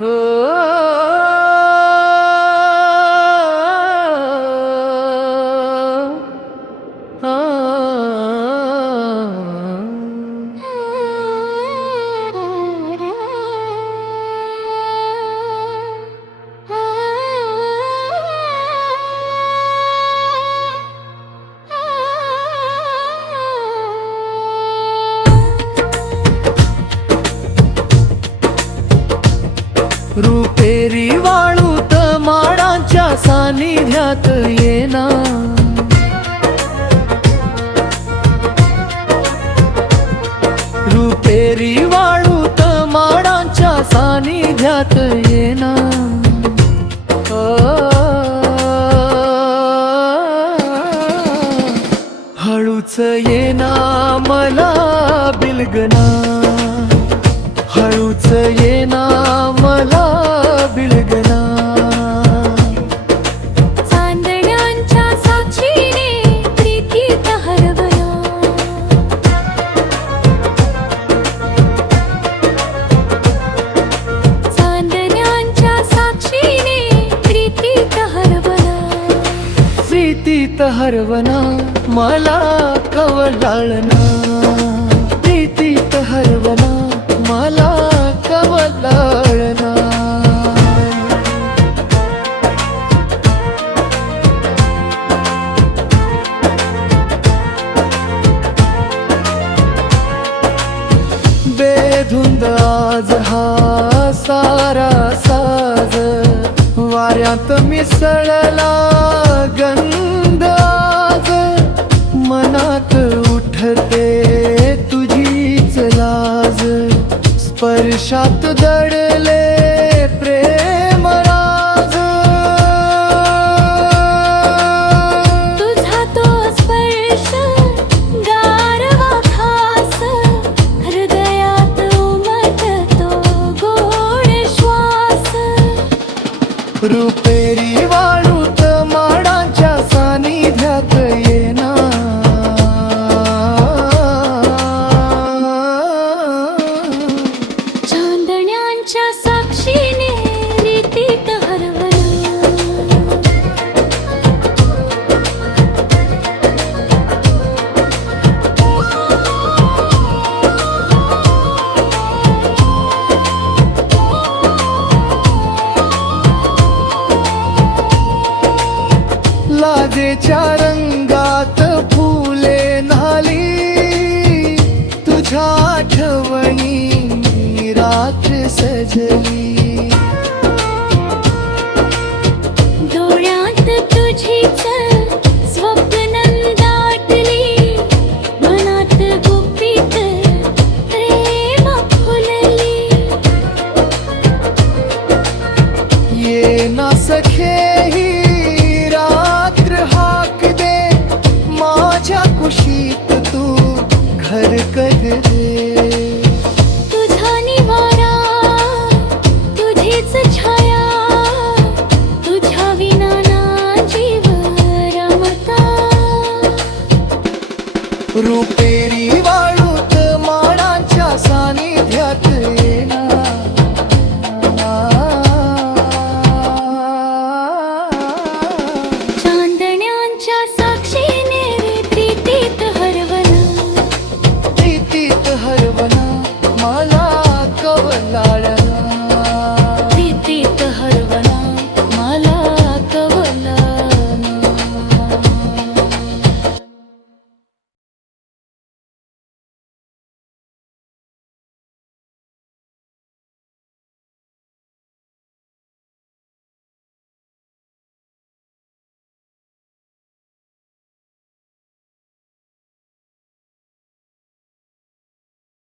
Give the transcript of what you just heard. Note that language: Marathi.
हो रुपेरी वाळूत माडांच्या सानिध्यात येना, रुपेरी वाळूत माडांच्या सानिध्यात येना, हळूच येना मला बिलगना, हळूच येना मला बिलगना. चांदण्यांच्या साक्षीने प्रीतीत हरवला, चांदण्यांच्या साक्षीने प्रीतीत हरवला, प्रीतीत हरवना मला कवलाळना, प्रीतीत हरवना मला कवलाळना. बेधुंद आज हा सारा साज, वाऱ्यात मिसळला गंध आज, मनात उठते तुझीच लाज, स्पर्शात दडले प्रेम राज. तुझा तो स्पर्श गारवा खास, हृदयात उमटतो गोड श्वास. रुपेरी वाळूत माडांच्या सानिध्यात येना, चांदण्यांच्या साक्षीने प्रीतीत हरवला. लाजेच्या रंगात फुले न्हाली, तुझ्या आठवणी रात्र सजली, डोळ्यात तुझीच